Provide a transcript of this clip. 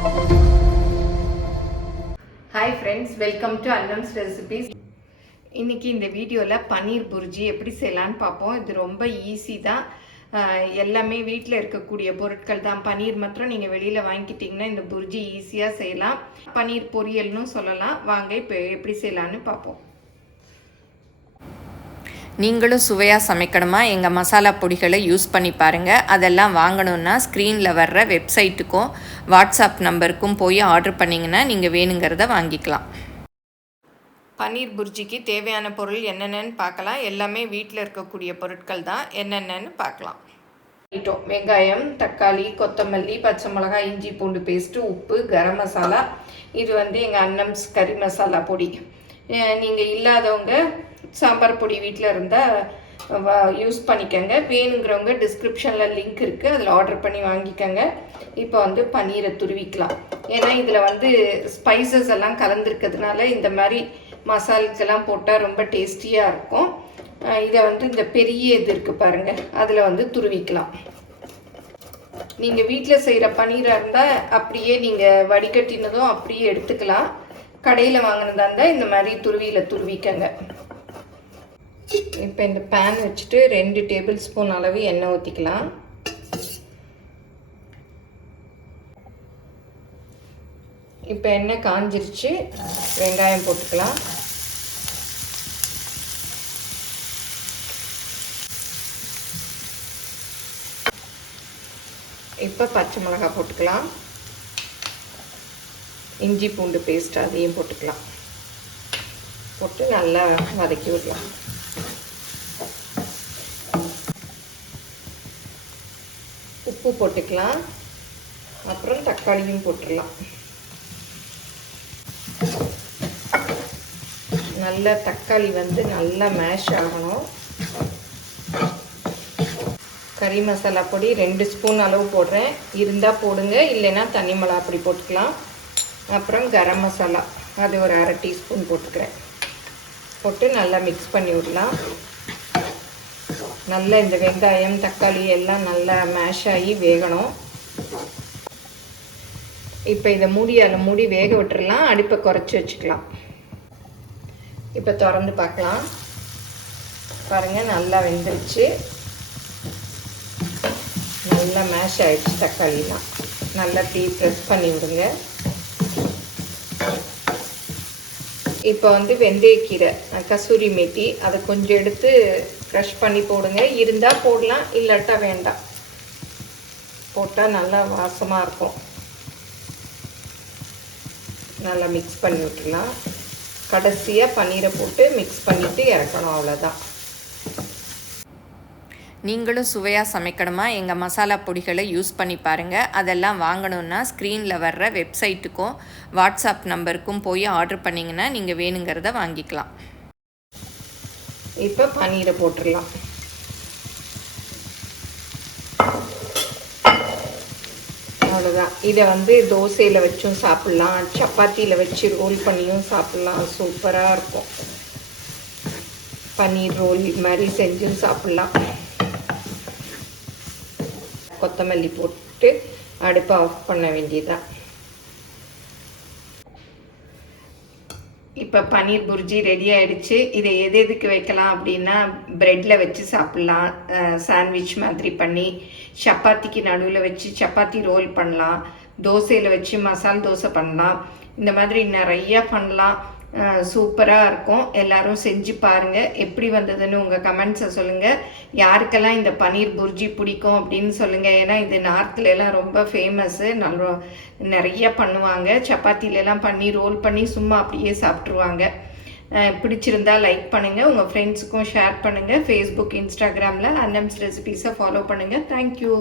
Hi friends, welcome to Annam's Recipes. இன்னைக்கு இந்த வீடியோவில் பன்னீர் புர்ஜி எப்படி செய்யலான்னு பார்ப்போம். இது ரொம்ப ஈஸி தான். எல்லாமே வீட்டில் இருக்கக்கூடிய பொருட்கள் தான். பன்னீர் மாத்திரம் நீங்கள் வெளியில் வாங்கிக்கிட்டிங்கன்னா இந்த புர்ஜி ஈஸியாக செய்யலாம். பன்னீர் பொரியல்னு சொல்லலாம். வாங்க இப்போ எப்படி செய்யலான்னு பார்ப்போம். நீங்களும் சுவையாக சமைக்கணுமா? எங்கள் மசாலா பொடிகளை யூஸ் பண்ணி பாருங்கள். அதெல்லாம் வாங்கணுன்னா ஸ்க்ரீனில் வர்ற வெப்சைட்டுக்கும் வாட்ஸ்அப் நம்பருக்கும் போய் ஆர்டர் பண்ணிங்கன்னா நீங்கள் வேணுங்கிறத வாங்கிக்கலாம். பன்னீர் புர்ஜிக்கு தேவையான பொருள் என்னென்னு பார்க்கலாம். எல்லாமே வீட்டில் இருக்கக்கூடிய பொருட்கள் தான். என்னென்னு பார்க்கலாம். வெங்காயம், தக்காளி, கொத்தமல்லி, பச்சை மிளகாய், இஞ்சி பூண்டு பேஸ்ட்டு, உப்பு, கரம் மசாலா. இது எங்கள் அன்னம்ஸ் கறி மசாலா பொடி. நீங்கள் இல்லாதவங்க சாம்பார் பொடி வீட்டில் இருந்தால் யூஸ் பண்ணிக்கோங்க. வேணுங்கிறவங்க டிஸ்கிரிப்ஷனில் லிங்க் இருக்குது, அதில் ஆர்டர் பண்ணி வாங்கிக்கோங்க. இப்போ பன்னீரை துருவிக்கலாம். ஏன்னா இதில் ஸ்பைசஸ் எல்லாம் கலந்துருக்கிறதுனால இந்த மாதிரி மசாலுக்கெல்லாம் போட்டால் ரொம்ப டேஸ்டியாக இருக்கும். இதை இந்த பெரிய இது இருக்குது பாருங்கள், அதில் துருவிக்கலாம். நீங்கள் வீட்டில் செய்கிற பன்னீராக இருந்தால் அப்படியே நீங்கள் வடிகட்டினதும் அப்படியே எடுத்துக்கலாம். கடையில் வாங்கினதா இருந்தால் இந்த மாதிரி துருவிக்கங்க. இப்போ இந்த பேன் வச்சுட்டு 2 டேபிள் ஸ்பூன் அளவு எண்ணெய் ஊற்றிக்கலாம். இப்போ எண்ணெய் காஞ்சிருச்சு, வெங்காயம் போட்டுக்கலாம். இப்போ பச்சை மிளகாய் போட்டுக்கலாம். இஞ்சி பூண்டு பேஸ்ட் அதையும் போட்டுக்கலாம். போட்டு நல்லா வதக்கி விடலாம். உப்பு போட்டுக்கலாம். அப்புறம் தக்காளியும் போட்டுடலாம். நல்லா தக்காளி நல்லா மேஷ் ஆகணும். கறி மசாலா பொடி 2 ஸ்பூன் அளவு போடுறேன். இருந்தால் போடுங்க, இல்லைன்னா தனி மிளகா பொடி போட்டுக்கலாம். அப்புறம் கரம் மசாலா அது ஒரு 1/2 டீஸ்பூன் போட்டுக்கிறேன். போட்டு நல்லா மிக்ஸ் பண்ணி விடலாம். நல்லா இந்த வெங்காயம் தக்காளி எல்லாம் நல்லா மேஷ் ஆகி வேகணும். இப்போ இதை மூடி வேக விட்டுறலாம். அடுப்பை குறைச்சி வச்சுக்கலாம். இப்போ திறந்து பார்க்கலாம். பாருங்கள், நல்லா வெந்துருச்சு. நல்லா மேஷ் ஆகிடுச்சு. தக்காளிலாம் நல்லா ப்ரெஸ் பண்ணி விடுங்க. இப்போ வெந்தயக்கீரை, கசூரி மேத்தி அதை கொஞ்சம் எடுத்து க்ரஷ் பண்ணி போடுங்க. இருந்தால் போடலாம், இல்லாட்டா வேண்டாம். போட்டால் நல்லா வாசமாக இருக்கும். நல்லா மிக்ஸ் பண்ணி விட்டுலாம். கடைசியாக பன்னீரை போட்டு மிக்ஸ் பண்ணிவிட்டு இறக்கணும். அவ்வளோதான். நீங்களும் சுவையாக சமைக்கணுமா? எங்கள் மசாலா பொடிகளை யூஸ் பண்ணி பாருங்கள். அதெல்லாம் வாங்கணுன்னா ஸ்க்ரீனில் வர்ற வெப்சைட்டுக்கும் வாட்ஸ்அப் நம்பருக்கும் போய் ஆர்டர் பண்ணிங்கன்னா நீங்கள் வேணுங்கிறத வாங்கிக்கலாம். இப்போ பன்னீரை போட்டுடலாம். அவ்வளோதான். இதை தோசையில் வச்சும் சாப்பிட்லாம், சப்பாத்தியில் வச்சு ரோல் பண்ணியும் சாப்பிட்லாம். சூப்பராக இருக்கும். பன்னீர் ரோல் மாதிரி செஞ்சும் சாப்பிட்லாம். கொத்தமல்லி போட்டு அடுப்பை ஆஃப் பண்ண வேண்டியதுதான். இப்போ பன்னீர் புர்ஜி ரெடி ஆகிடுச்சு. இதை எதுக்கு வைக்கலாம் அப்படின்னா, ப்ரெட்டில் வச்சு சாப்பிட்லாம், சாண்ட்விச் மாதிரி பண்ணி, சப்பாத்திக்கு நடுவில் வச்சு சப்பாத்தி ரோல் பண்ணலாம், தோசையில் வச்சு மசால் தோசை பண்ணலாம். இந்த மாதிரி நிறையா பண்ணலாம். சூப்பராக இருக்கும். எல்லோரும் செஞ்சு பாருங்கள். எப்படி வந்ததுன்னு உங்கள் கமெண்ட்ஸை சொல்லுங்கள். யாருக்கெல்லாம் இந்த பன்னீர் புர்ஜி பிடிக்கும் அப்படின்னு சொல்லுங்கள். ஏன்னா இது நார்த்லலாம் ரொம்ப ஃபேமஸ்ஸு. நிறைய பண்ணுவாங்க. சப்பாத்திலலாம் பண்ணி ரோல் பண்ணி சும்மா அப்படியே சாப்பிட்ருவாங்க. பிடிச்சிருந்தா லைக் பண்ணுங்கள். உங்கள் ஃப்ரெண்ட்ஸுக்கும் ஷேர் பண்ணுங்கள். ஃபேஸ்புக், இன்ஸ்டாகிராமில் அன்னம்ஸ் ரெசிபீஸை ஃபாலோ பண்ணுங்கள். தேங்க்யூ.